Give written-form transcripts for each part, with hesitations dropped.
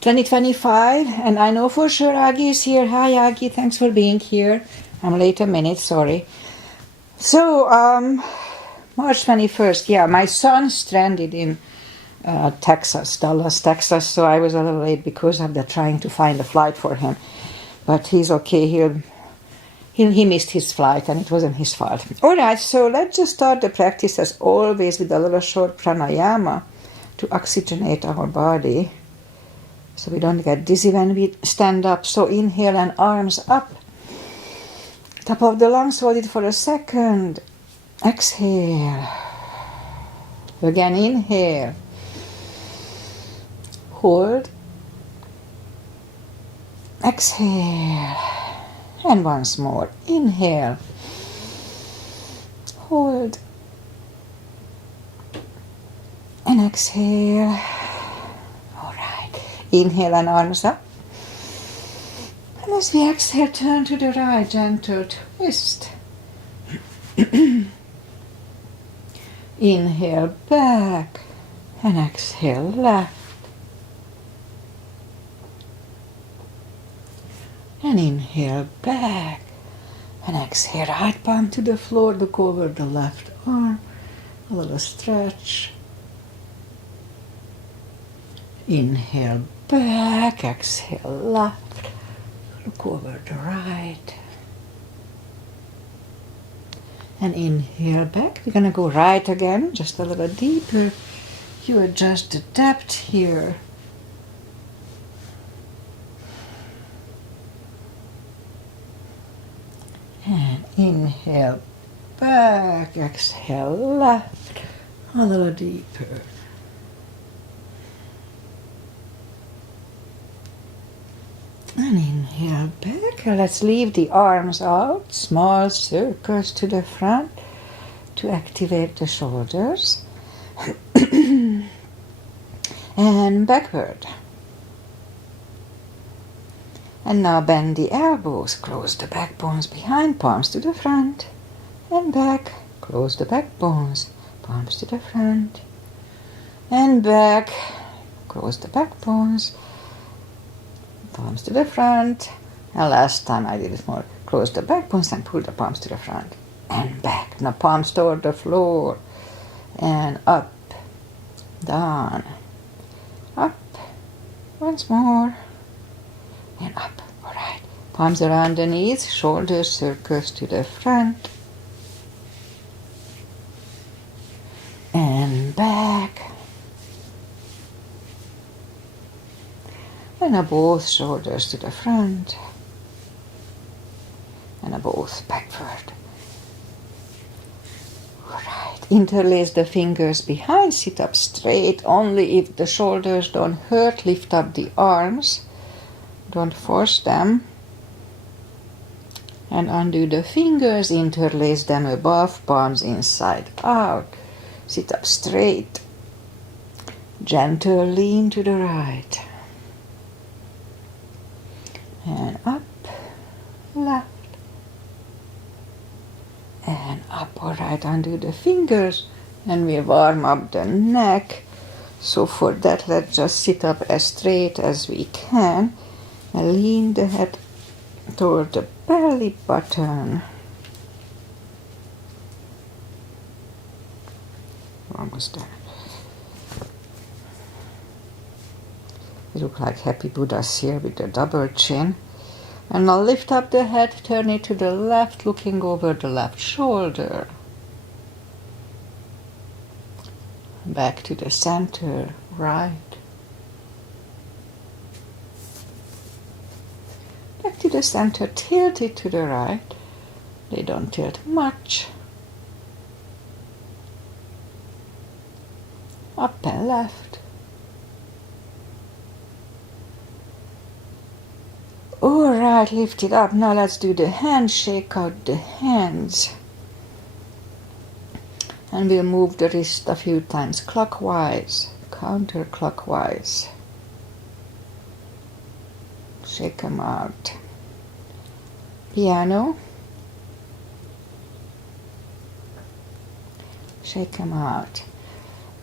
2025, and I know for sure Aggie is here. Hi Aggie, thanks for being here. I'm late a minute, sorry. So, March 21st, yeah, my son stranded in Texas, Dallas, Texas, so I was a little late because of the trying to find a flight for him. But he's okay, he missed his flight and it wasn't his fault. Alright, so let's just start the practice as always with a little short pranayama to oxygenate our body so we don't get dizzy when we stand up. So inhale and arms up. Top of the lungs, hold it for a second. Exhale. Again, inhale. Hold. Exhale. And once more. Inhale. Hold. And exhale. All right. Inhale and arms up. And as we exhale, turn to the right, gentle twist. Inhale back and exhale left. And inhale back and exhale right palm to the floor, look over the left arm, a little stretch. Inhale back, exhale left, look over the right. And inhale back. We're going to go right again, just a little deeper. You adjust the depth here. And inhale back, exhale left, a little deeper. And inhale back. Let's leave the arms out, small circles to the front to activate the shoulders. And backward. And now bend the elbows, close the backbones behind, palms to the front. And back, close the backbones, palms to the front. And back, close the backbones, palms to the front. And last time I did it more. Close the backbones and pull the palms to the front. And back. Now palms toward the floor. And up. Down. Up. Once more. And up. Alright. Palms around the knees. Shoulders circles to the front. And back. And now both shoulders to the front. And now both backward. Alright. Interlace the fingers behind. Sit up straight. Only if the shoulders don't hurt, lift up the arms. Don't force them. And undo the fingers. Interlace them above. Palms inside out. Sit up straight. Gentle lean to the right. And up, left, and up. All right, undo the fingers, and we warm up the neck. So for that, let's just sit up as straight as we can, and lean the head toward the belly button. Almost there. We look like happy Buddhas here with the double chin. And now lift up the head, turn it to the left, looking over the left shoulder. Back to the center, right. Back to the center, tilt it to the right. They don't tilt much. Up and left. Alright, lift it up. Now let's do the hands, shake out the hands. And we'll move the wrist a few times clockwise, counterclockwise. Shake them out. Piano. Shake them out.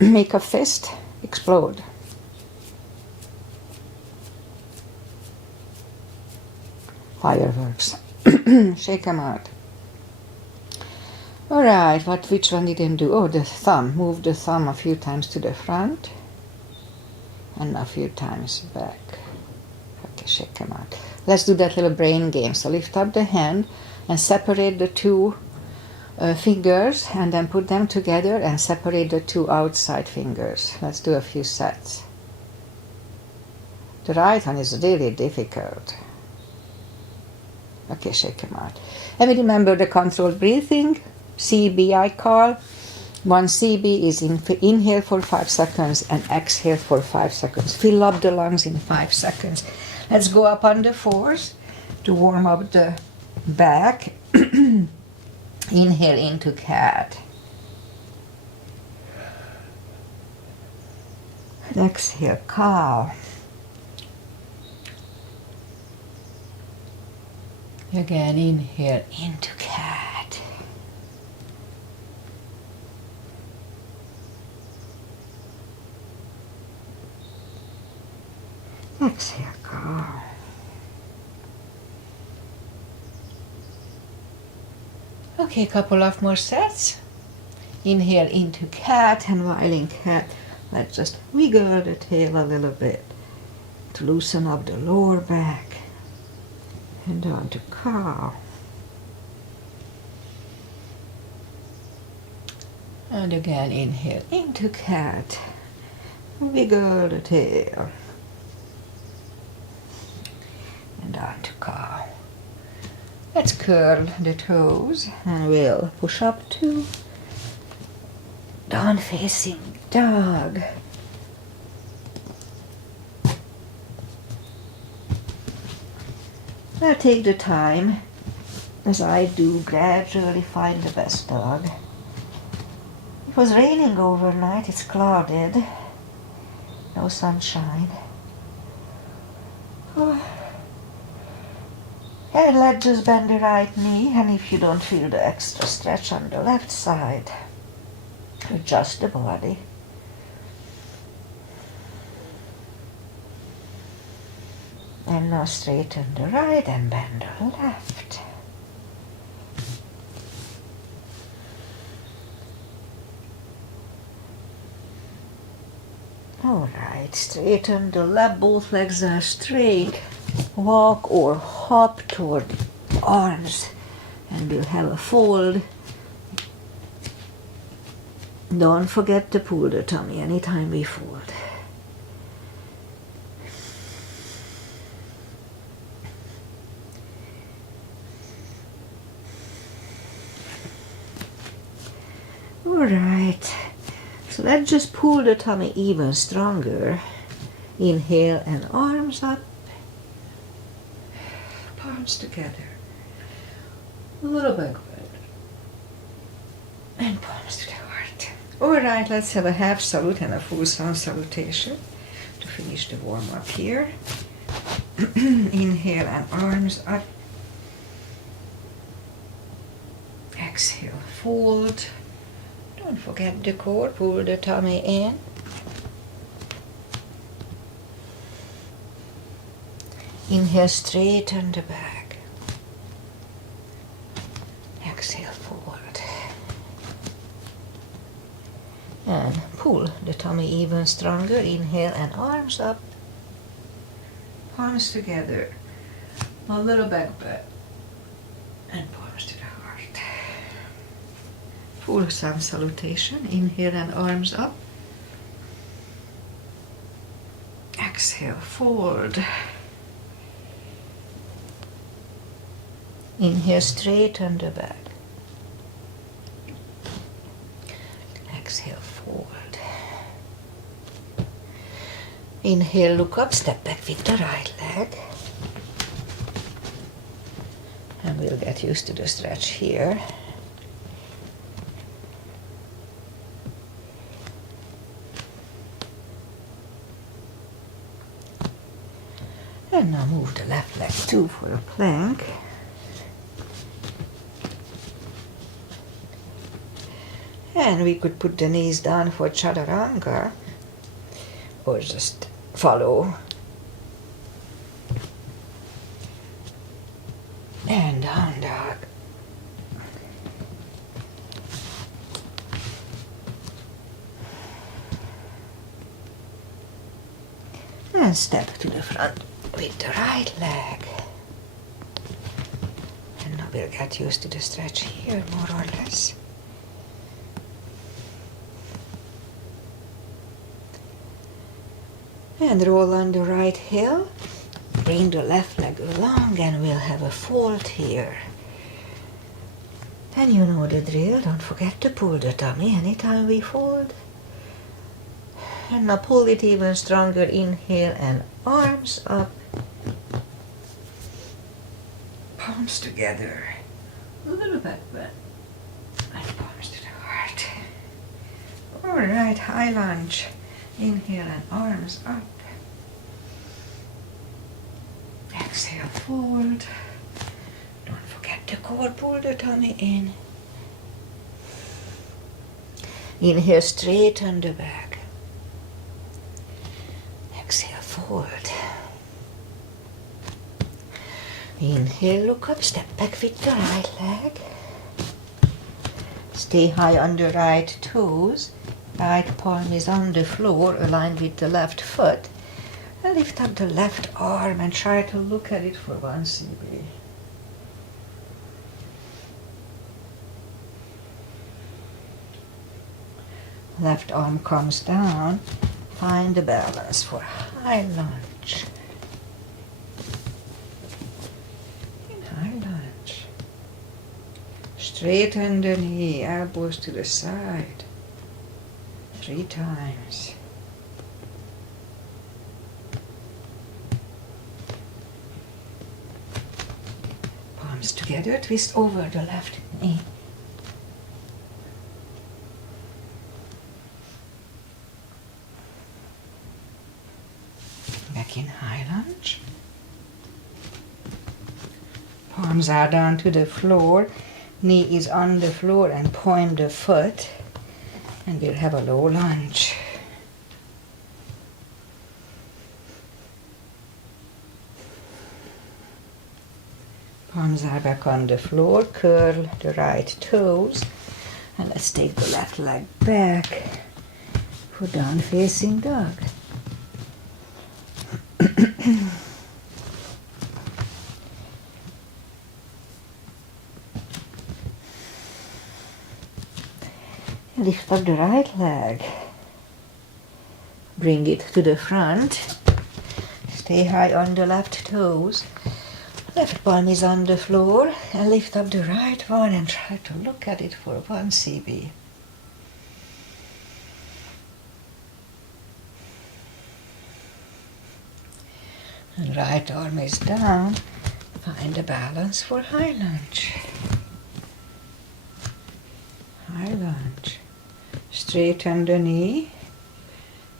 Make a fist, explode. fireworks. Shake them out. Alright, which one didn't do? Oh, the thumb. Move the thumb a few times to the front and a few times back. Okay, shake them out. Let's do that little brain game. So lift up the hand and separate the two fingers and then put them together and separate the two outside fingers. Let's do a few sets. The right one is really difficult. Okay, shake them out. And remember the controlled breathing. CB I call. One CB is inhale for 5 seconds and exhale for 5 seconds. Fill up the lungs in 5 seconds. Let's go up on the fours to warm up the back. Inhale into cat. And exhale, cow. Again, inhale into cat. Exhale, cow. Okay, couple of more sets. Inhale into cat, and while in cat, let's just wiggle the tail a little bit to loosen up the lower back. And down to cow. And again, inhale into cat. Wiggle the tail. And down to cow. Let's curl the toes and we'll push up to down facing dog. I'll take the time, as I do, gradually find the best dog. It was raining overnight, it's clouded, no sunshine. Oh. And let's just bend the right knee, and if you don't feel the extra stretch on the left side, adjust the body. And now straighten the right and bend the left. Alright, straighten the left, both legs are straight. Walk or hop toward the arms and we'll have a fold. Don't forget to pull the tummy anytime we fold. Alright, so let's just pull the tummy even stronger. Inhale and arms up, palms together, a little backward, and palms to the heart. Alright, let's have a half salute and a full sun salutation to finish the warm up here. Inhale and arms up. Exhale, fold. Don't forget the core, pull the tummy in. Inhale, straighten the back. Exhale, forward. And pull the tummy even stronger. Inhale and arms up. Palms together. A little back bend. And palms to the heart. Full sun salutation. Inhale and arms up. Exhale, forward. Inhale, straighten the back. Exhale, forward. Inhale, look up, step back with the right leg. And we'll get used to the stretch here. And now move the left leg too for a plank. And we could put the knees down for chaturanga or just follow And down dog. And step to the front with the right leg. And now we'll get used to the stretch here, more or less. And roll on the right heel. Bring the left leg along and we'll have a fold here. And you know the drill, don't forget to pull the tummy anytime we fold. And now pull it even stronger, inhale and arms up. Palms together. A little bit bent. And palms to the heart. Alright, high lunge. Inhale and arms up. Exhale, fold. Don't forget the core, pull the tummy in. Inhale, straighten the back. Exhale, fold. Inhale, look up, step back with the right leg. Stay high on the right toes. Right palm is on the floor, aligned with the left foot. And lift up the left arm and try to look at it for 1 CB. Left arm comes down. Find the balance for high lunge. In high lunge. Straighten the knee, elbows to the side. 3 times. Palms together, twist over the left knee. Back in high lunge. Palms are down to the floor. Knee is on the floor and point the foot. And we'll have a low lunge. Palms are back on the floor. Curl the right toes. And let's take the left leg back for down facing dog. Lift up the right leg. Bring it to the front. Stay high on the left toes. Left palm is on the floor. And lift up the right one and try to look at it for 1 CB. And right arm is down. Find a balance for high lunge. High lunge. Straighten the knee.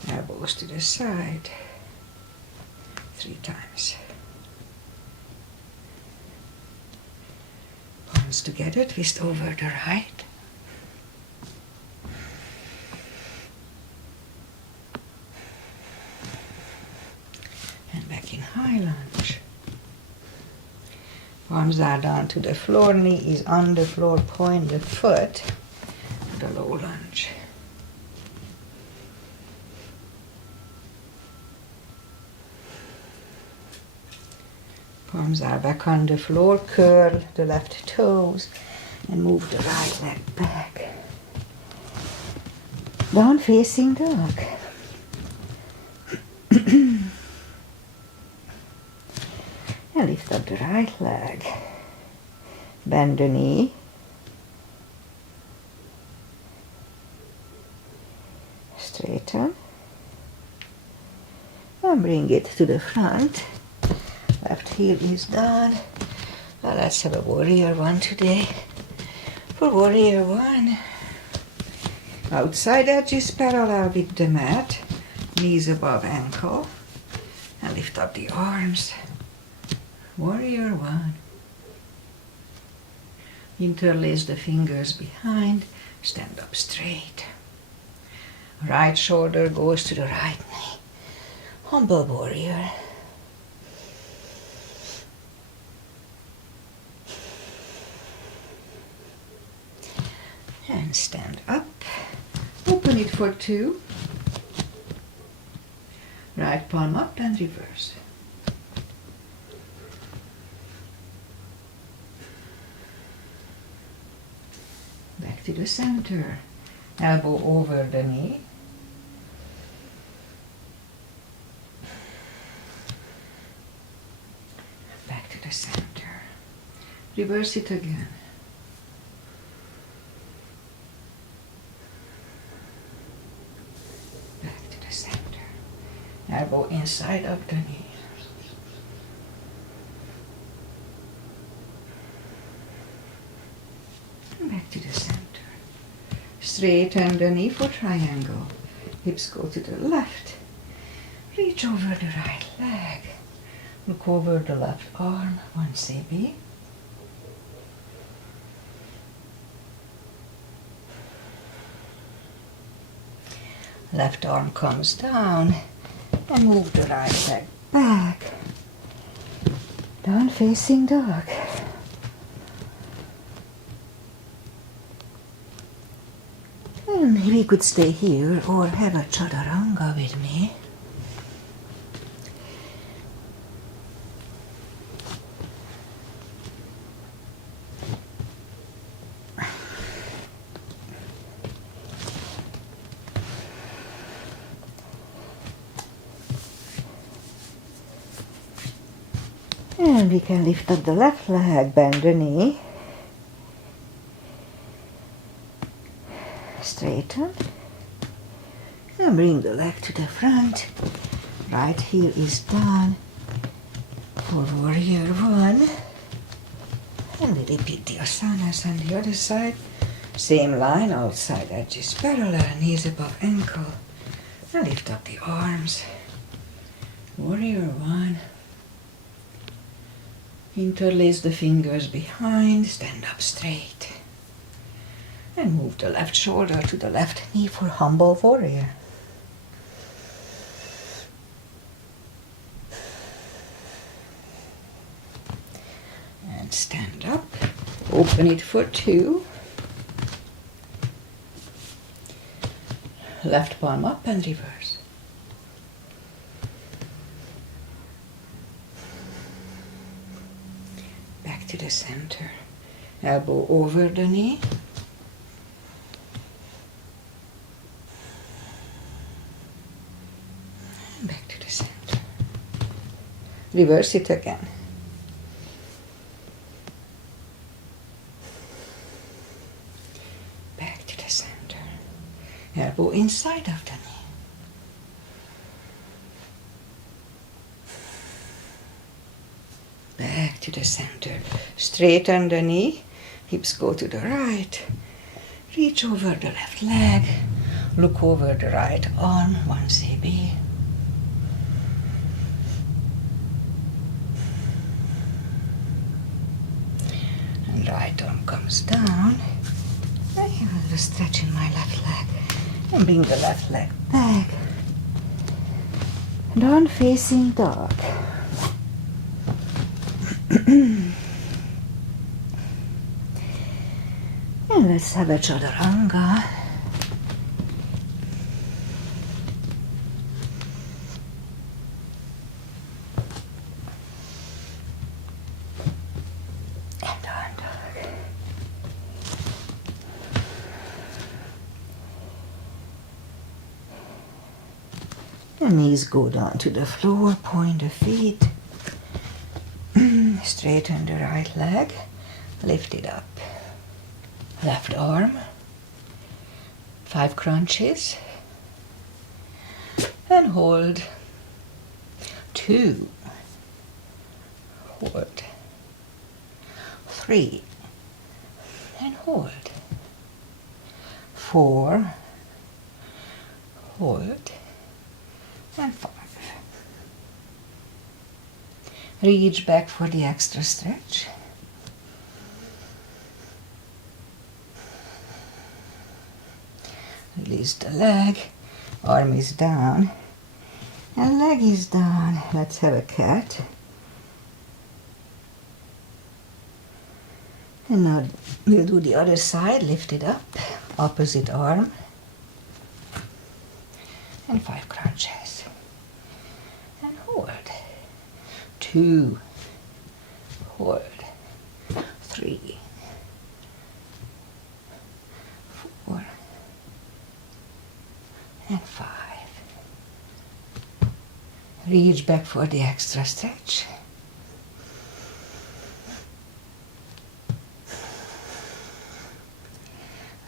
Elbows to the side. 3 times. Palms together, twist over the right. And back in high lunge. Palms are down to the floor, knee is on the floor, point the foot. The low lunge. Palms are back on the floor, curl the left toes and move the right leg back. Down facing dog. And lift up the right leg. Bend the knee. Straighten. And bring it to the front. Left heel is down. Now let's have a warrior 1 today. For warrior 1, outside edge is parallel with the mat. Knees above ankle. And lift up the arms. Warrior 1. Interlace the fingers behind. Stand up straight. Right shoulder goes to the right knee. Humble warrior. stand up. Open it for 2. Right palm up and reverse. Back to the center. Elbow over the knee. Back to the center. Reverse it again. Back to the center. Elbow inside of the knee. And back to the center. Straighten the knee for triangle. Hips go to the left. Reach over the right leg. Look over the left arm, 1 cm. Left arm comes down and move the right leg back. Down facing dog. And maybe you could stay here or have a chaturanga with me. And we can lift up the left leg, bend the knee. Straighten. And bring the leg to the front. Right heel is down for warrior 1. And we repeat the asanas on the other side. Same line, outside edges parallel, knees above ankle. And lift up the arms. Warrior 1. Interlace the fingers behind, stand up straight. And move the left shoulder to the left knee for humble warrior. And stand up. Open it for 2. Left palm up and reverse. Back to the center. Elbow over the knee. And back to the center. Reverse it again. Back to the center. Elbow inside of the knee. Back to the center. Straighten the knee. Hips go to the right. Reach over the left leg. Look over the right arm, 1 cm. And right arm comes down. I have a stretch in my left leg. And bring the left leg back. Down facing dog. And let's have a chaturanga. And down dog. The knees go down to the floor, point the feet. Straighten the right leg, lift it up. Left arm, 5 crunches, and hold. 2, hold. 3, and hold. 4, hold, and 5. Reach back for the extra stretch. Release the leg, arm is down, and leg is down. Let's have a cat. And now we'll do the other side, lift it up, opposite arm, and 5 crunches. And hold. 2, hold. 3, 4, and 5. Reach back for the extra stretch.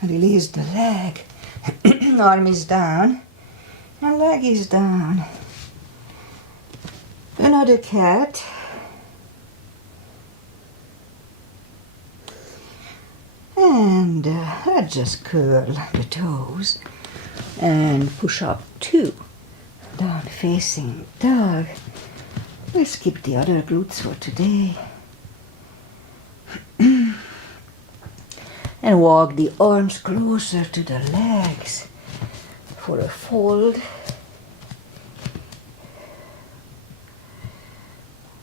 Release the leg. Arm is down and leg is down. Another cat. And let's just curl the toes and push up 2. Down facing dog. We'll skip the other glutes for today. And walk the arms closer to the legs for a fold.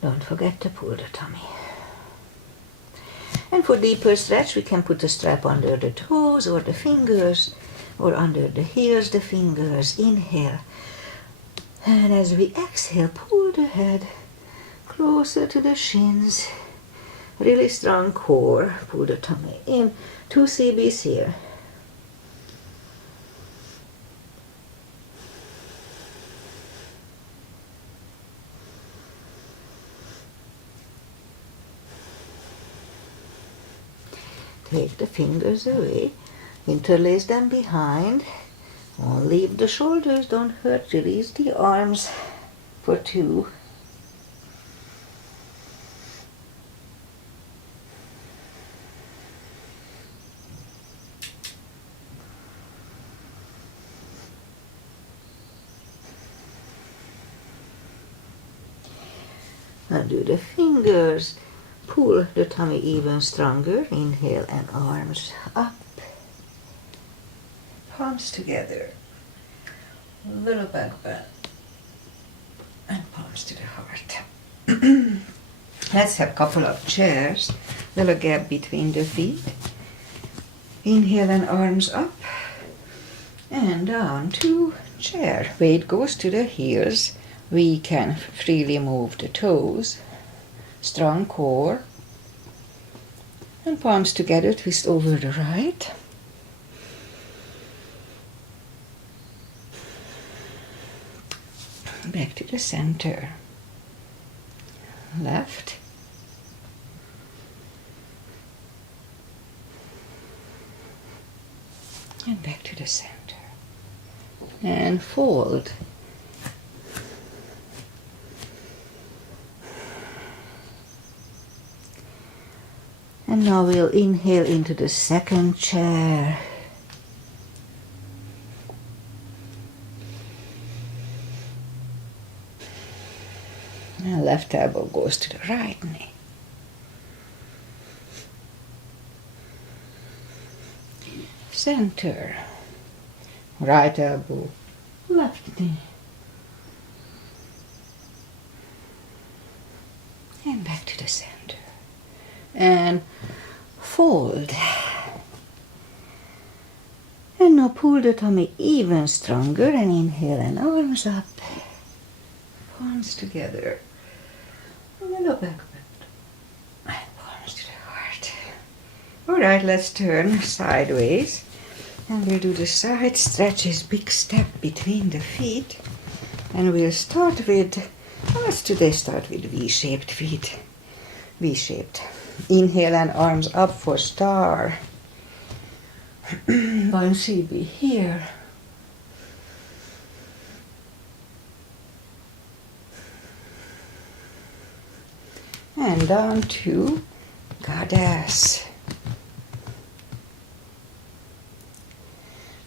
Don't forget to pull the tummy. And for deeper stretch, we can put a strap under the toes or the fingers, or under the heels, the fingers. Inhale. And as we exhale, pull the head closer to the shins. Really strong core. Pull the tummy in. 2 CBs here. Take the fingers away. Interlace them behind. Don't leave the shoulders, don't hurt. Release the arms for 2. Undo the fingers. Pull the tummy even stronger. Inhale and arms up. Palms together. Little back bend. And palms to the heart. Let's have a couple of chairs. Little gap between the feet. Inhale and arms up. And down to chair. Weight goes to the heels. We can freely move the toes. Strong core. And palms together, twist over the right. Back to the center. Left. And back to the center. And fold. And now we'll inhale into the second chair. And left elbow goes to the right knee. Center. Right elbow, left knee. And back to the center. And fold. And now pull the tummy even stronger and inhale and arms up. Palms together. A little back bend. And palms to the heart. Alright, let's turn sideways. And we'll do the side stretches, big step between the feet. And we'll start with, let's today start with V-shaped feet. V-shaped. Inhale and arms up for star. 1 CB here. And down to goddess.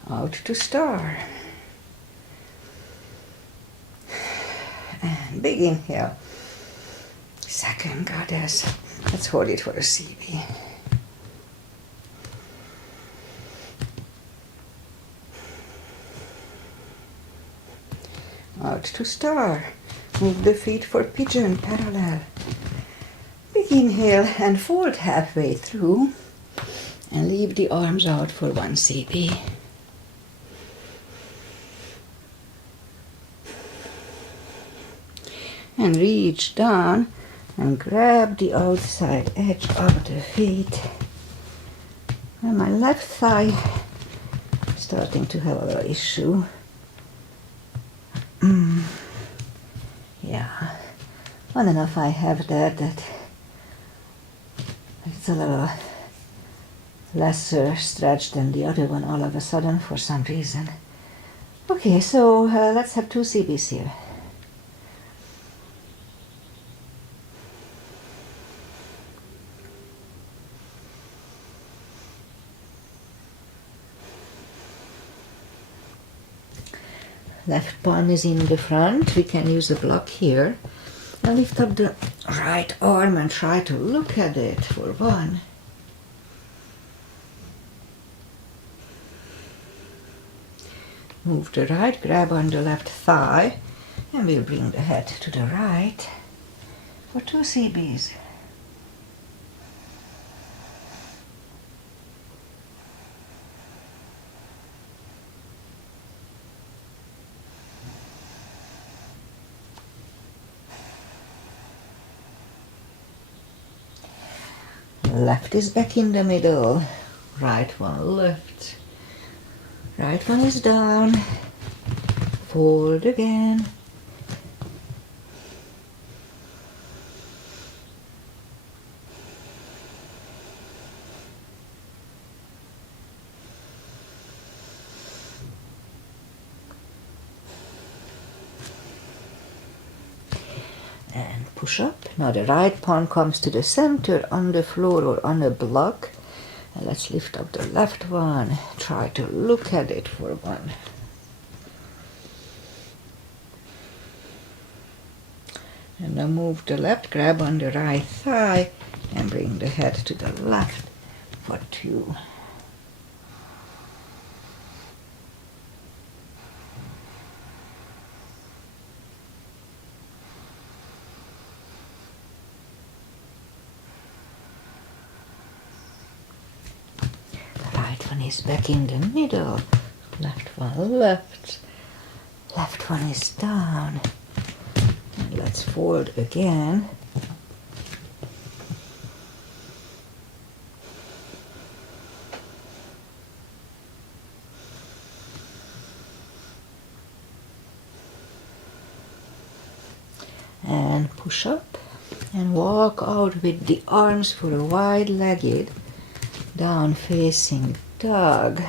Out to star. And big inhale. Second goddess. Let's hold it for a CB. Out to star. Move the feet for pigeon parallel. Big Big inhale and fold halfway through and leave the arms out for 1 CB. And reach down and grab the outside edge of the feet. And my left thigh is starting to have a little issue. Yeah, I don't know if I have that it's a little lesser stretch than the other one all of a sudden for some reason. Okay, so let's have 2 CBs here. Left palm is in the front. We can use a block here. And lift up the right arm and try to look at it for 1. Move the right, grab on the left thigh, and we'll bring the head to the right for 2 CBs. Left is back in the middle, right one left. Right one is down, fold again. And push up. Now the right palm comes to the center on the floor or on a block. And let's lift up the left one. Try to look at it for 1. And now move the left, grab on the right thigh and bring the head to the left for 2. One is back in the middle, left one left, left one is down, and let's fold again. And push up and walk out with the arms for a wide-legged down facing dog.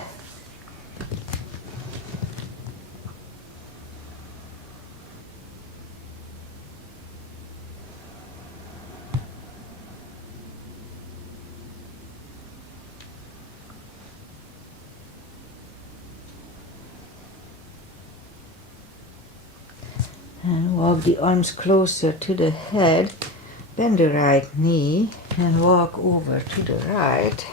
And walk the arms closer to the head, bend the right knee and walk over to the right.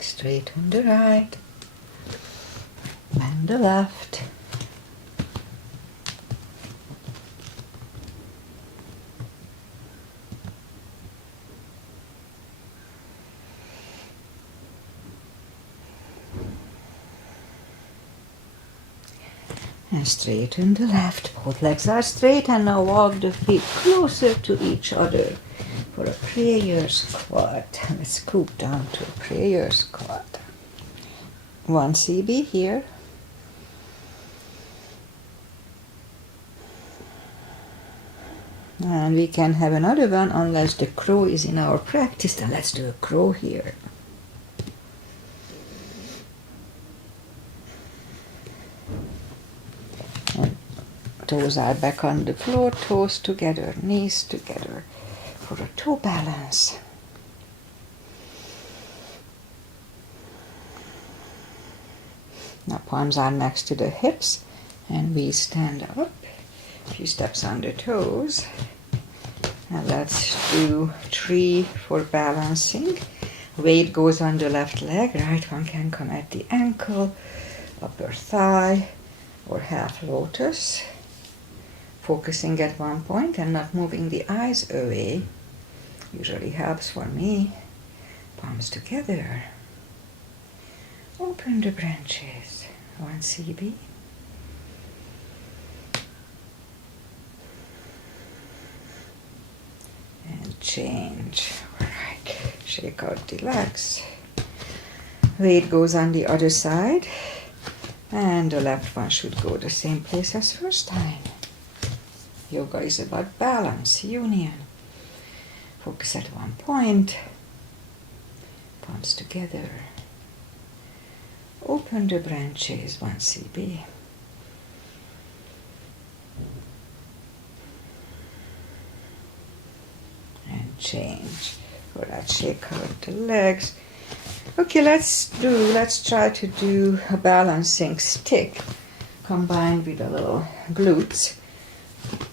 Straighten the right, bend the left. And straighten the left. Both legs are straight and now walk the feet closer to each other for a prayer squat. Let's scoop down to a prayer squat. 1 CB here. And we can have another one unless the crow is in our practice. Then let's do a crow here. And toes are back on the floor, toes together, knees together for a toe balance. Now palms are next to the hips and we stand up. A few steps on the toes. And let's do 3 for balancing. Weight goes on the left leg, right one can come at the ankle, upper thigh, or half lotus. Focusing at one point and not moving the eyes away. Usually helps for me. Palms together. Open the branches. 1 CB. And change. Alright. Shake out the legs. Weight goes on the other side. And the left one should go the same place as first time. Yoga is about balance, union. Focus at one point. Palms together. Open the branches, 1 CB. And change. Alright, shake out the legs. Okay, let's try to do a balancing stick combined with a little glutes.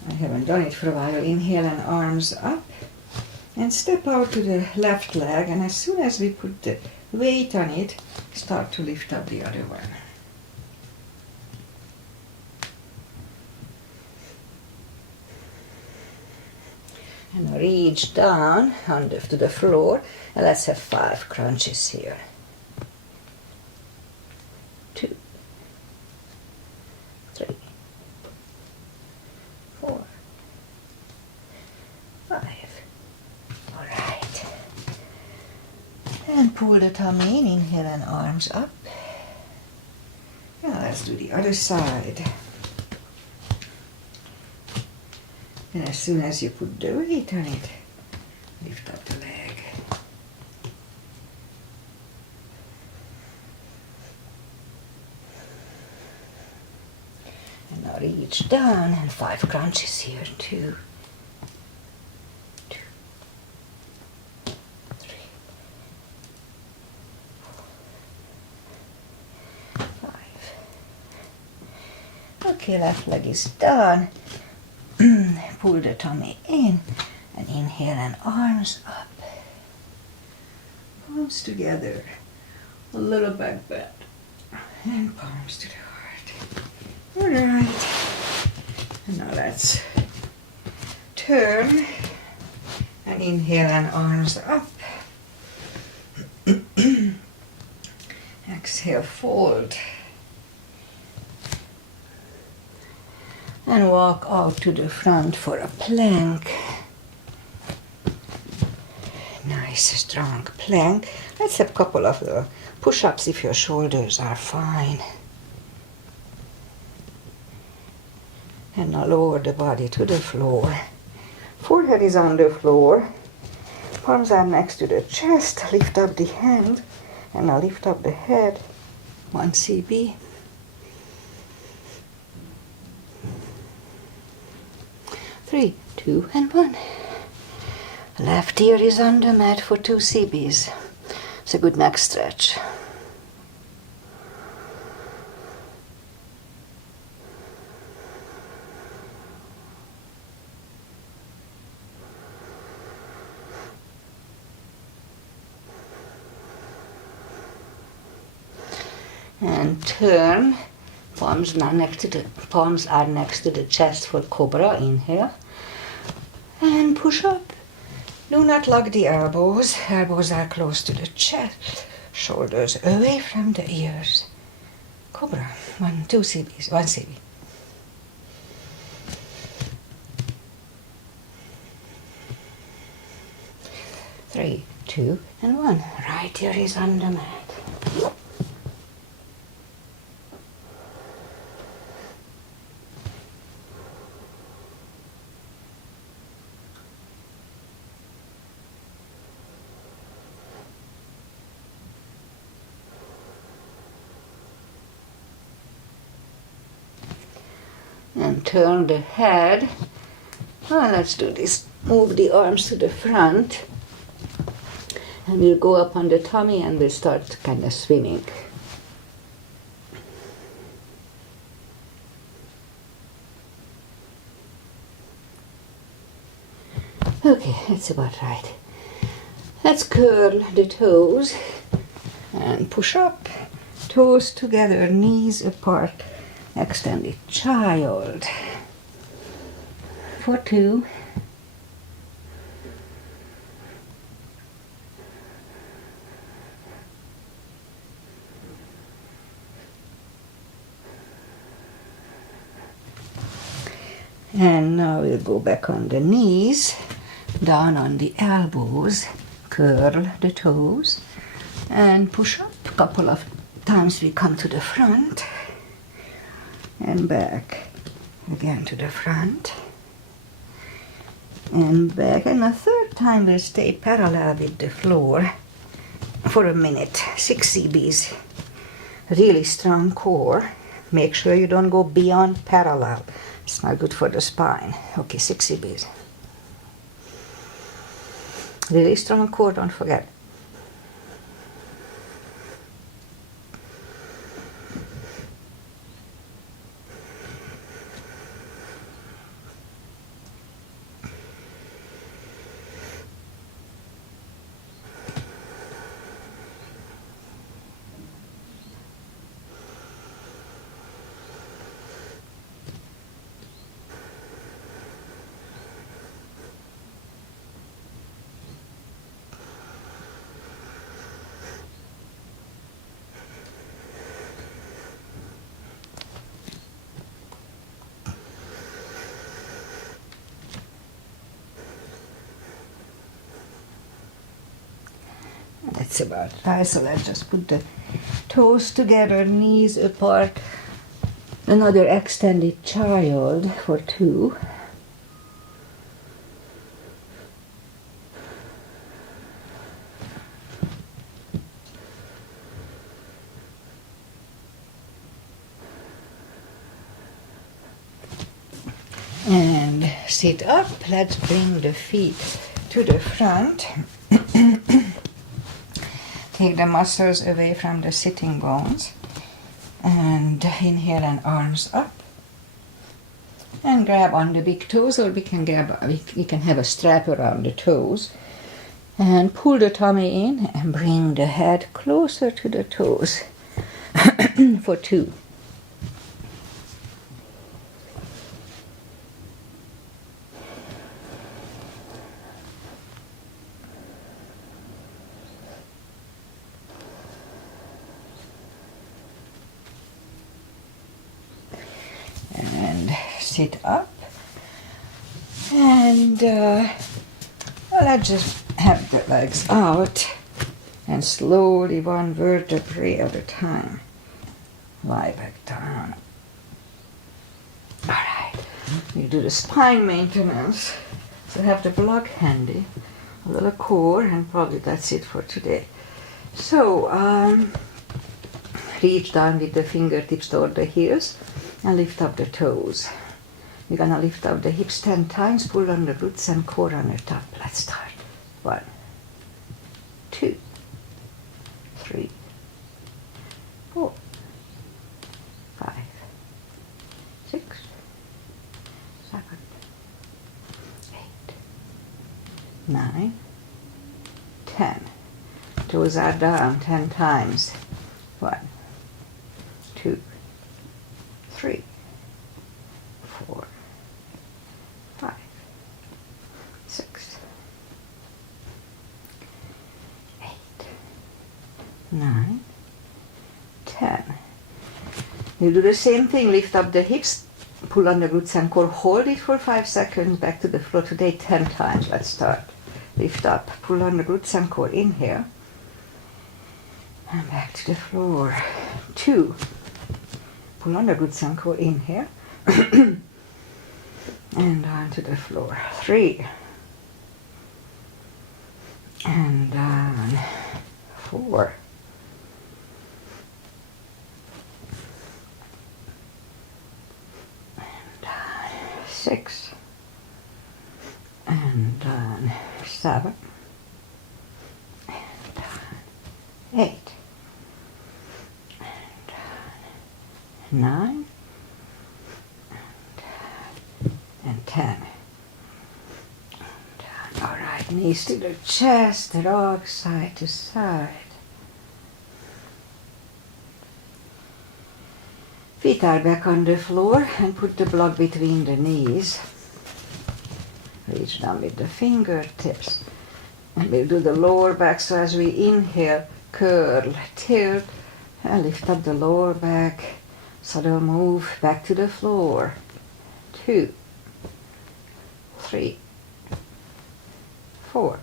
I haven't done it for a while. Inhale and arms up. And step out to the left leg, and as soon as we put the weight on it, start to lift up the other one. And reach down to the floor, and let's have 5 crunches here. 2, 3, 4, 5. All right. And pull the tummy in, inhale and arms up. Now let's do the other side. And as soon as you put the weight on it, lift up the leg. And now reach down and 5 crunches here. 2, 3, 4, 5. Okay, left leg is done. Pull the tummy in and inhale and arms up. Palms together. A little back bend. And palms to the heart. Alright. And now let's turn and inhale and arms up. Exhale, fold. And walk out to the front for a plank. Nice, strong plank. Let's have a couple of push-ups if your shoulders are fine. And now lower the body to the floor. Forehead is on the floor. Palms are next to the chest. Lift up the hand. And now lift up the head. 1 CB. 3, 2, and 1. Left ear is on the mat for 2 CBs. It's a good neck stretch. And turn. Palms are next to the chest for cobra. Inhale. And push up. Do not lock the elbows. Elbows are close to the chest. Shoulders away from the ears. Cobra. 2 CBs. 1 CB. Three, 2, and 1. Right ear is on the mat. And turn the head. Well, let's do this. Move the arms to the front. And we'll go up on the tummy and we'll start kind of swimming. Okay, that's about right. Let's curl the toes and push up. Toes together, knees apart. Extended child. For 2. And now we'll go back on the knees, down on the elbows, curl the toes, and push up. A couple of times we come to the front, and back, again to the front, and back, and a third time we'll stay parallel with the floor for a minute. 6 CBs, really strong core. Make sure you don't go beyond parallel. It's not good for the spine. Okay, 6 CBs. Really strong core, don't forget. That's about right. So let's just put the toes together, knees apart. Another extended child for 2. And sit up. Let's bring the feet to the front. Take the muscles away from the sitting bones. And inhale and arms up. And grab on the big toes, or we can have a strap around the toes. And pull the tummy in and bring the head closer to the toes for 2. And sit up, and let's just have the legs out, and slowly, one vertebrae at a time, lie back down. All right, we do the spine maintenance, so have the block handy, a little core, and probably that's it for today. So reach down with the fingertips toward the heels, and lift up the toes. We're gonna lift up the hips 10 times, pull on the glutes and core on the top. Let's start. 1, 2, 3, 4, 5, 6, 7, 8, 9, 10. Toes are down 10 times. 1, 2, 3, 4, 5, 6, 8, 9, 10. You do the same thing, lift up the hips, pull on the glutes and core, hold it for 5 seconds, back to the floor. Today 10 times. Let's start. Lift up, pull on the glutes and core, inhale, and back to the floor. 2. Pull on the glutes and core, inhale, and down to the floor. 3, and down. 4, and down. 6, and down. 7, and down. 8, 9, and 10. Knees to the chest, rock side to side. Feet are back on the floor and put the block between the knees. Reach down with the fingertips. And we'll do the lower back, so as we inhale, curl, tilt, and lift up the lower back. So they'll move back to the floor. 2, 3, 4,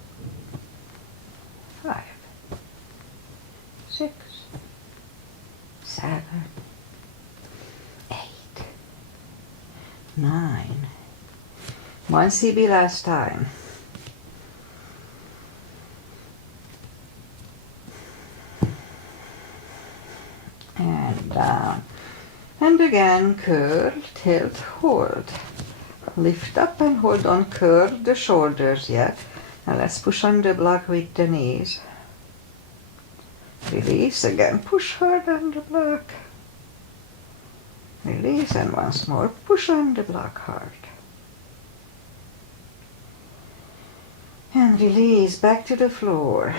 5, 6, 7, 8, 9. 1 CB last time. And down. And again, curl, tilt, hold. Lift up and hold on, curl the shoulders, yeah. Now let's push on the block with the knees. Release again, push hard on the block. Release, and once more, push on the block hard. And release, back to the floor.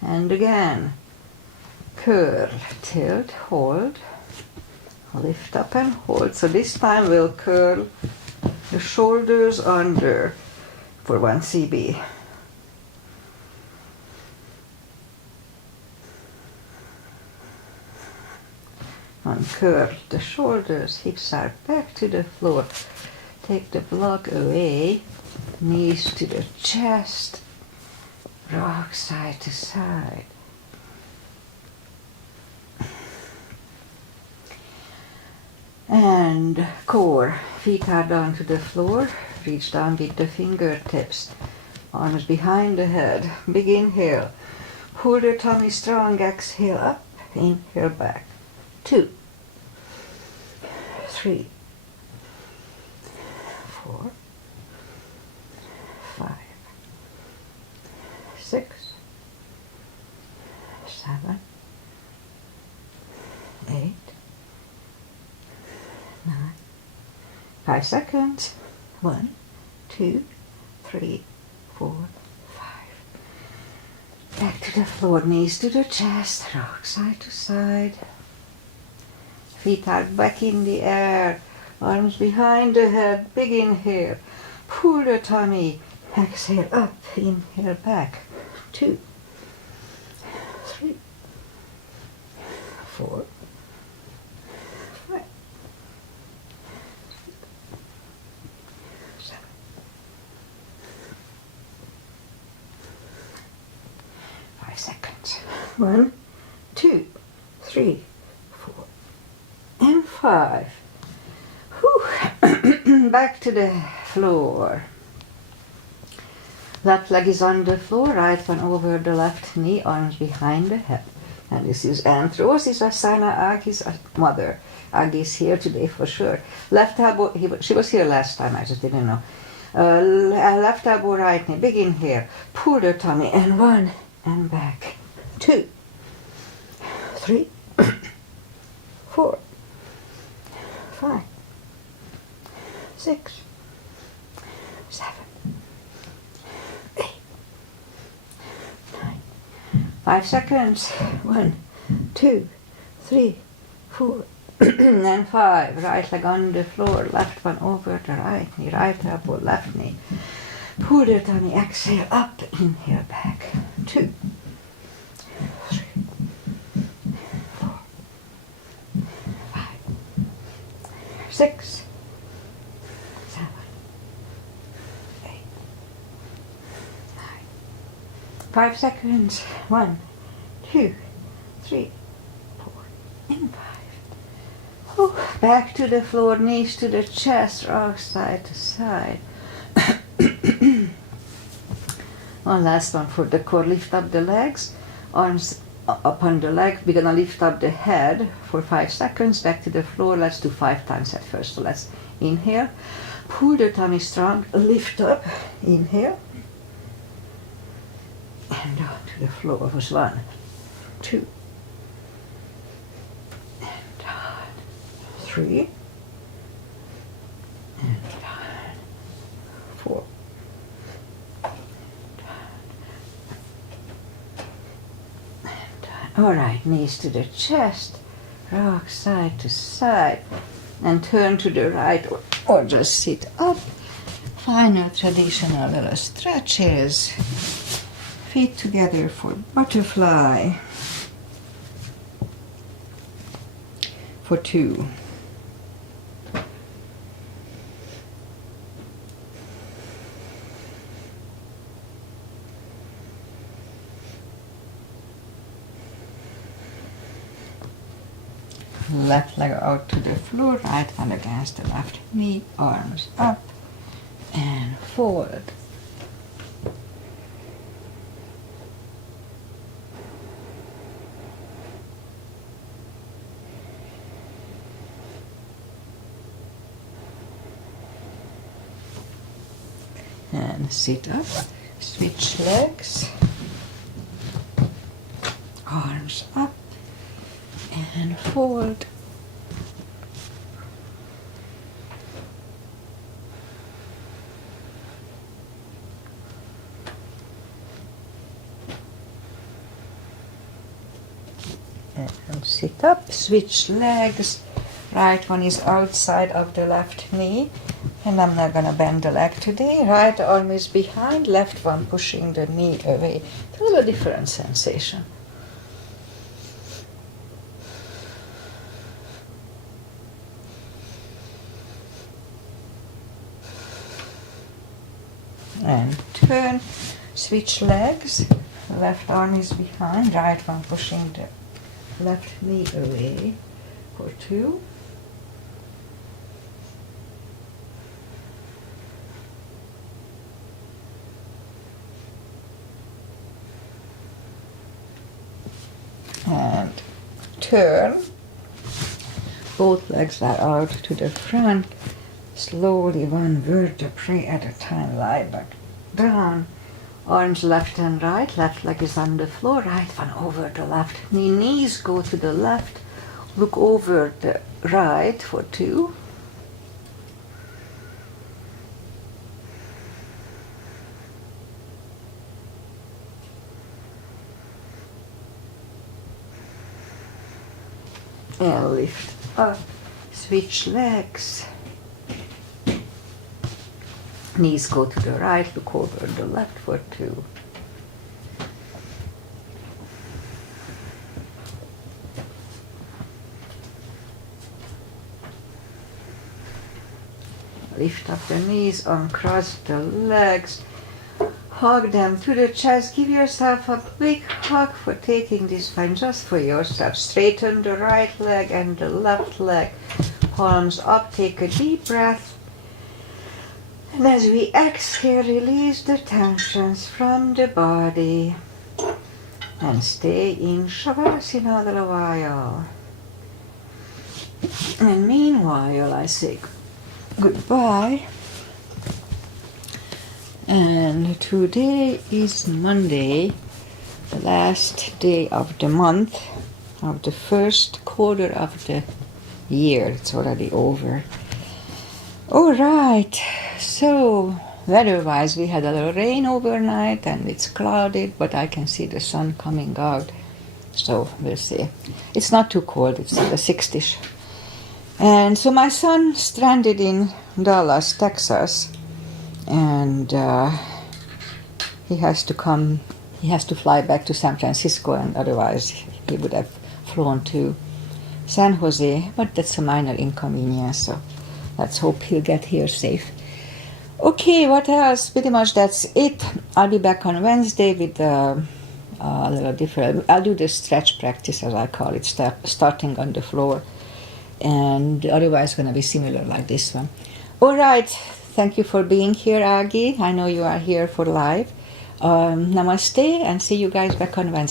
And again, curl, tilt, hold. Lift up and hold. So this time we'll curl the shoulders under for 1 CB. Uncurl the shoulders, hips are back to the floor. Take the block away, knees to the chest, rock side to side. And core, feet are down to the floor, reach down with the fingertips, arms behind the head, big inhale, pull the tummy strong, exhale up, inhale back, 2, 3, 4, 5, 6, 7, 8, 9, 5 seconds, 1, 2, 3, 4, 5. Back to the floor, knees to the chest, rock side to side. Feet are back in the air, arms behind the head, big inhale. Pull the tummy, exhale up, inhale back. 2, 3, 4, 5, 7. 5 seconds. 1, 2, 3, 4, and 5. Whew. Back to the floor. Left leg is on the floor, right one over the left knee, arms behind the head. And this is Anthros, Asana, Agi's mother. Agi is here today for sure. Left elbow, she was here last time, I just didn't know. Left elbow, right knee, big inhale. Pull the tummy, and 1, and back. 2, 3, 4, 5, 6, 7, 8, 9. 5 seconds. 1, 2, 3, 4, and 5. Right leg on the floor, left one over the right knee, right elbow, left knee. Pull the tummy, exhale up, inhale back. 2, 3, 4, 5, 6, 7, 8, 9. 5 seconds. 1, 2, 3, 4, and 5. Whew. Back to the floor, knees to the chest, rock side to side. One last one for the core. Lift up the legs, arms up on the leg. We're gonna lift up the head for 5 seconds. Back to the floor. Let's do 5 times at first. So let's inhale, pull the tummy strong, lift up, inhale, and down to the floor. Was 1, 2, and down, 3, and down, 4, Alright, knees to the chest, rock side to side, and turn to the right or just sit up. Final traditional little stretches. Feet together for butterfly. For 2. Left leg out to the floor, right hand against the left knee, arms up and forward. And sit up, switch legs, arms up and forward. And sit up, switch legs. Right one is outside of the left knee, and I'm not gonna bend the leg today. Right arm is behind, left one pushing the knee away. It's a little different sensation. And turn, switch legs. Left arm is behind, right one pushing the left knee away for 2. And turn. Both legs are out to the front. Slowly, one vertebrae at a time, lie back down. Arms left and right, left leg is on the floor, right one over the left knee. Knees go to the left, look over the right for 2. And lift up, switch legs. Knees go to the right, look over the left for 2. Lift up the knees, uncross the legs, hug them to the chest. Give yourself a big hug for taking this time just for yourself. Straighten the right leg and the left leg, palms up, take a deep breath. And as we exhale, release the tensions from the body and stay in Shavasana a little while. And meanwhile, I say goodbye. And today is Monday, the last day of the month, of the first quarter of the year. It's already over. All right, so weather-wise, we had a little rain overnight and it's clouded, but I can see the sun coming out. So we'll see. It's not too cold, it's the 60s. And so my son stranded in Dallas, Texas, and he has to fly back to San Francisco, and otherwise he would have flown to San Jose, but that's a minor inconvenience, so let's hope he'll get here safe. Okay, what else? Pretty much that's it. I'll be back on Wednesday with a little different. I'll do the stretch practice, as I call it, starting on the floor. And otherwise going to be similar like this one. All right, thank you for being here, Agi. I know you are here for live. Namaste, and see you guys back on Wednesday.